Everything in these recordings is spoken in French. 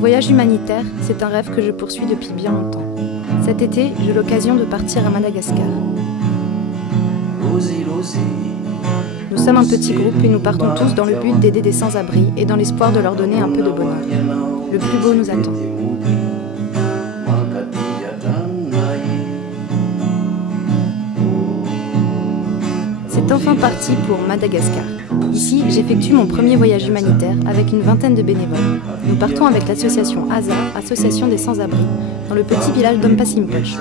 voyage humanitaire, c'est un rêve que je poursuis depuis bien longtemps. Cet été, j'ai l'occasion de partir à Madagascar. Nous sommes un petit groupe et nous partons tous dans le but d'aider des sans-abri et dans l'espoir de leur donner un peu de bonheur. Le plus beau nous attend. C'est enfin parti pour Madagascar. Ici, j'effectue mon premier voyage humanitaire avec une vingtaine de bénévoles. Nous partons avec l'association ASA, Association des sans-abri, dans le petit village d'Ampassimpoch.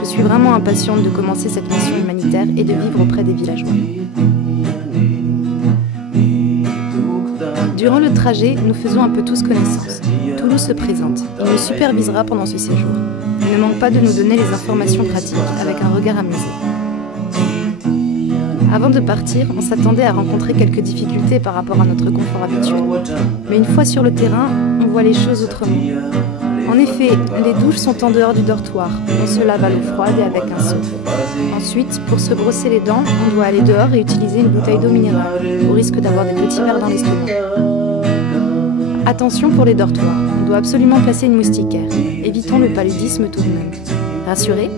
Je suis vraiment impatiente de commencer cette mission humanitaire et de vivre auprès des villageois. Durant le trajet, nous faisons un peu tous connaissance. Toulouse se présente. Il nous supervisera pendant ce séjour. Il ne manque pas de nous donner les informations pratiques avec un regard amusé. Avant de partir, on s'attendait à rencontrer quelques difficultés par rapport à notre confort habituel. Mais une fois sur le terrain, on voit les choses autrement. En effet, les douches sont en dehors du dortoir. On se lave à l'eau froide et avec un seau. Ensuite, pour se brosser les dents, on doit aller dehors et utiliser une bouteille d'eau minérale, au risque d'avoir des petits vers dans l'estomac. Attention pour les dortoirs, on doit absolument placer une moustiquaire. Évitons le paludisme tout de même. Rassurés ?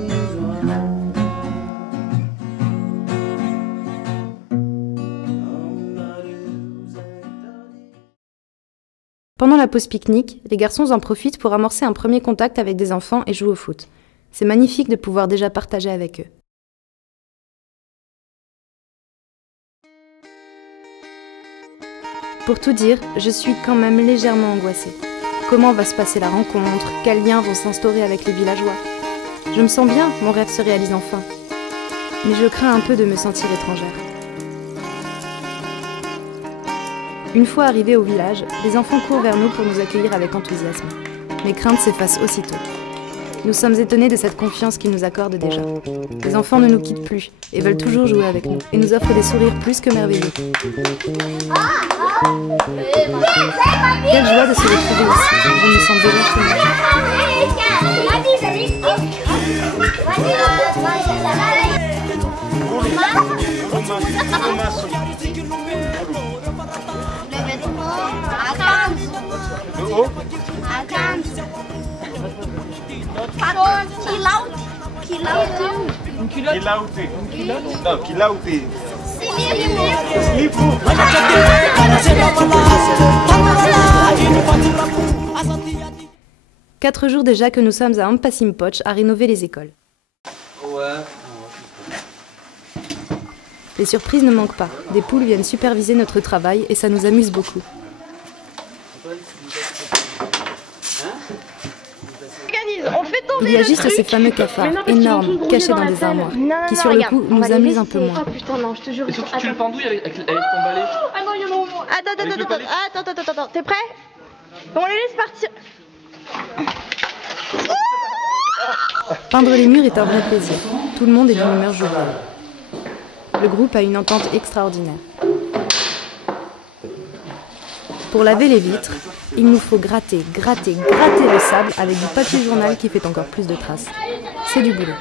Pendant la pause pique-nique, les garçons en profitent pour amorcer un premier contact avec des enfants et jouer au foot. C'est magnifique de pouvoir déjà partager avec eux. Pour tout dire, je suis quand même légèrement angoissée. Comment va se passer la rencontre? Quels liens vont s'instaurer avec les villageois? Je me sens bien, mon rêve se réalise enfin. Mais je crains un peu de me sentir étrangère. Une fois arrivés au village, les enfants courent vers nous pour nous accueillir avec enthousiasme. Mes craintes s'effacent aussitôt. Nous sommes étonnés de cette confiance qu'ils nous accordent déjà. Les enfants ne nous quittent plus et veulent toujours jouer avec nous et nous offrent des sourires plus que merveilleux. Quelle joie de se retrouver ici. Je me sens déjà chez moi. Quatre jours déjà que nous sommes à Ampassimpoch à rénover les écoles. Les surprises ne manquent pas. Des poules viennent superviser notre travail et ça nous amuse beaucoup. Il y a juste ces fameux cafards, énormes, cachés dans des armoires, qui sur le coup nous amusent un peu moins. Oh putain non, je te jure. Et surtout tu le pendouilles avec ton balai. Ah non, il y en a au moins. Attends, t'es prêt? Bon, on les laisse partir. Peindre les murs est un vrai plaisir. Tout le monde est d'une humeur joyeuse. Le groupe a une entente extraordinaire. Pour laver les vitres, il nous faut gratter le sable avec du papier journal qui fait encore plus de traces. C'est du boulot.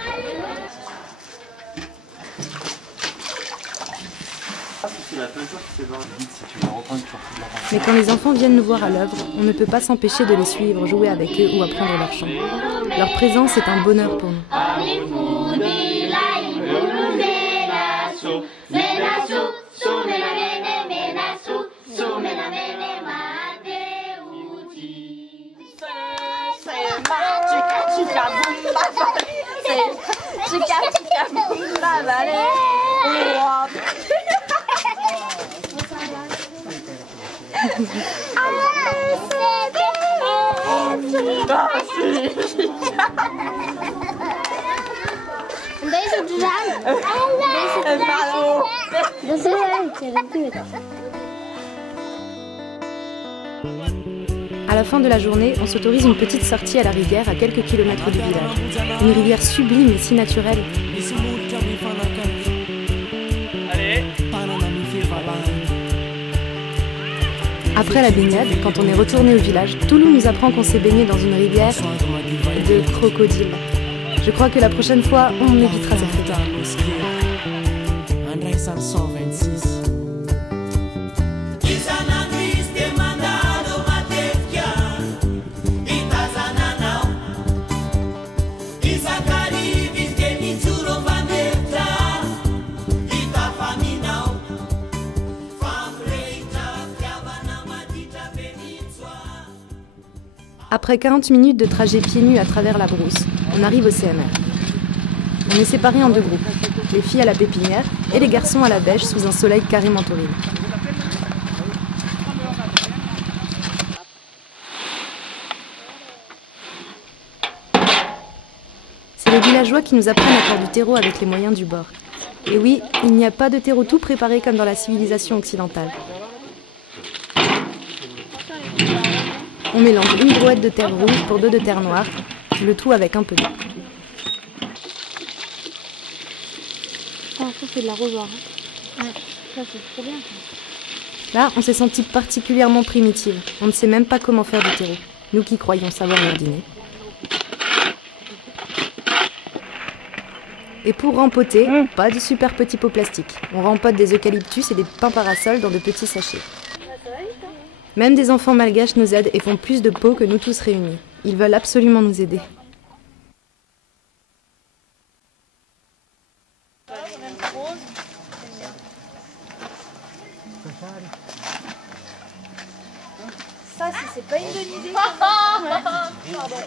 Mais quand les enfants viennent nous voir à l'œuvre, on ne peut pas s'empêcher de les suivre, jouer avec eux ou apprendre leur chant. Leur présence est un bonheur pour nous. À la fin de la journée, on s'autorise une petite sortie à la rivière à quelques kilomètres du village. Une rivière sublime et si naturelle. Après la baignade, quand on est retourné au village, Toulouse nous apprend qu'on s'est baigné dans une rivière de crocodiles. Je crois que la prochaine fois, on évitera cette rivière. Après 40 minutes de trajet pieds nus à travers la brousse, on arrive au CMR. On est séparés en deux groupes, les filles à la pépinière et les garçons à la bêche sous un soleil carrément torride. C'est les villageois qui nous apprennent à faire du terreau avec les moyens du bord. Et oui, il n'y a pas de terreau tout préparé comme dans la civilisation occidentale. On mélange une brouette de terre rouge pour 2 de terre noire, le tout avec un peu d'eau. Ah, ça c'est de l'arrosoir. Ouais, ça c'est trop bien. Là, on s'est senti particulièrement primitive. On ne sait même pas comment faire du terreau. Nous qui croyons savoir leur dîner. Et pour rempoter, pas de super petits pots plastiques. On rempote des eucalyptus et des pins parasols dans de petits sachets. Même des enfants malgaches nous aident et font plus de pots que nous tous réunis. Ils veulent absolument nous aider. Ça, c'est pas une bonne idée. Pardon.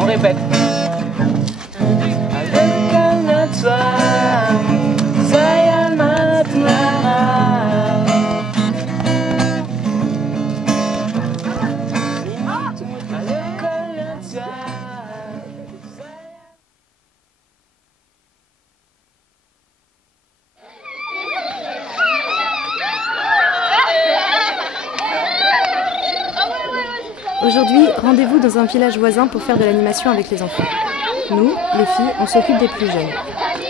On répète. Aujourd'hui, rendez-vous dans un village voisin pour faire de l'animation avec les enfants. Nous, les filles, on s'occupe des plus jeunes.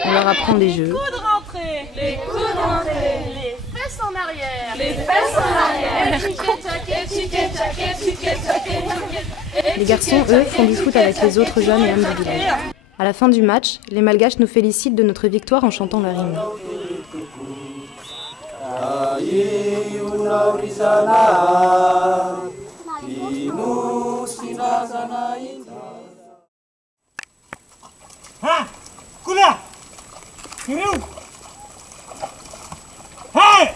On leur apprend des jeux. Les coups de rentrée, les coups de rentrée, les fesses en arrière, les fesses en arrière. Les garçons, eux, font du foot avec les autres jeunes et hommes du village. À la fin du match, les Malgaches nous félicitent de notre victoire en chantant leur hymne.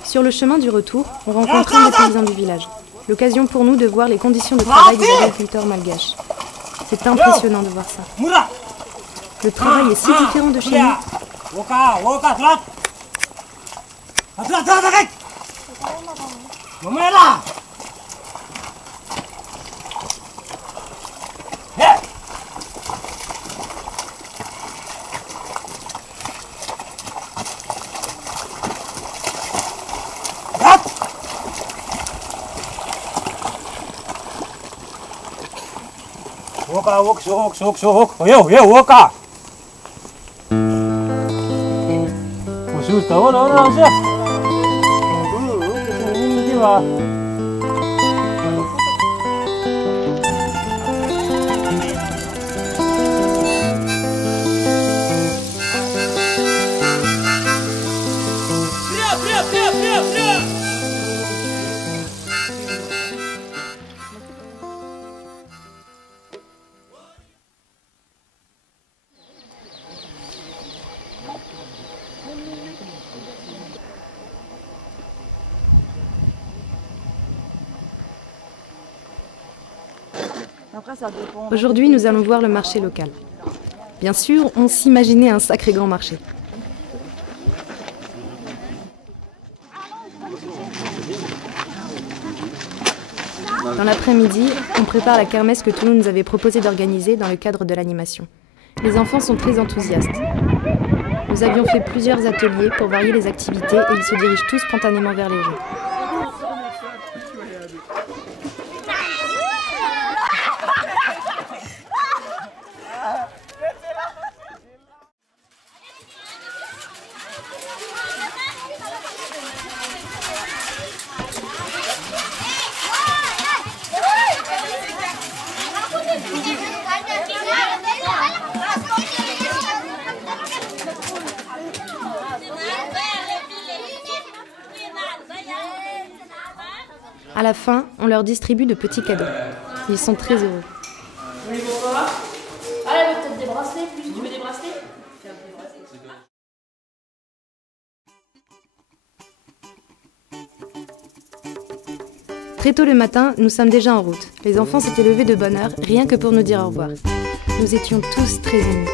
Sur le chemin du retour, on rencontre un des paysans du village. L'occasion pour nous de voir les conditions de travail des agriculteurs malgaches. C'est impressionnant de voir ça. Le travail est si différent de chez nous. Aujourd'hui, nous allons voir le marché local. Bien sûr, on s'imaginait un sacré grand marché. Dans l'après-midi, on prépare la kermesse que Toulouse nous avait proposé d'organiser dans le cadre de l'animation. Les enfants sont très enthousiastes. Nous avions fait plusieurs ateliers pour varier les activités et ils se dirigent tous spontanément vers les jeux. À la fin, on leur distribue de petits cadeaux. Ils sont très heureux. Allez, peut-être des bracelets, plus tu veux des bracelets? Très tôt le matin, nous sommes déjà en route. Les enfants s'étaient levés de bonne heure, rien que pour nous dire au revoir. Nous étions tous très émus.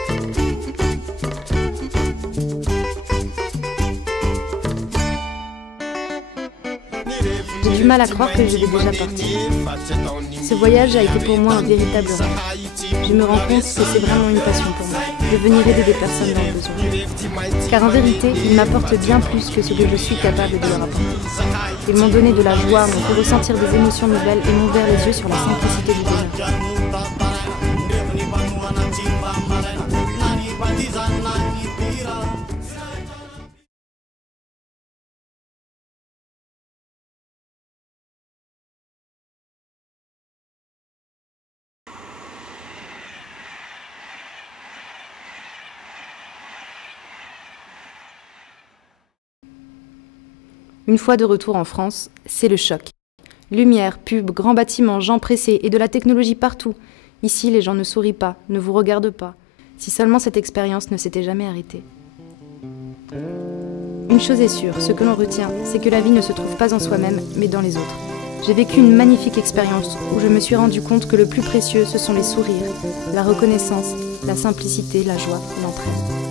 J'ai du mal à croire que je vais déjà partir. Ce voyage a été pour moi un véritable rêve. Je me rends compte que c'est vraiment une passion pour moi, de venir aider des personnes dans le besoin. Car en vérité, ils m'apportent bien plus que ce que je suis capable de leur apporter. Ils m'ont donné de la joie, m'ont fait ressentir des émotions nouvelles et m'ont ouvert les yeux sur la simplicité du bonheur. Une fois de retour en France, c'est le choc. Lumière, pub, grands bâtiments, gens pressés et de la technologie partout. Ici, les gens ne sourient pas, ne vous regardent pas. Si seulement cette expérience ne s'était jamais arrêtée. Une chose est sûre, ce que l'on retient, c'est que la vie ne se trouve pas en soi-même, mais dans les autres. J'ai vécu une magnifique expérience où je me suis rendu compte que le plus précieux, ce sont les sourires, la reconnaissance, la simplicité, la joie, l'entraide.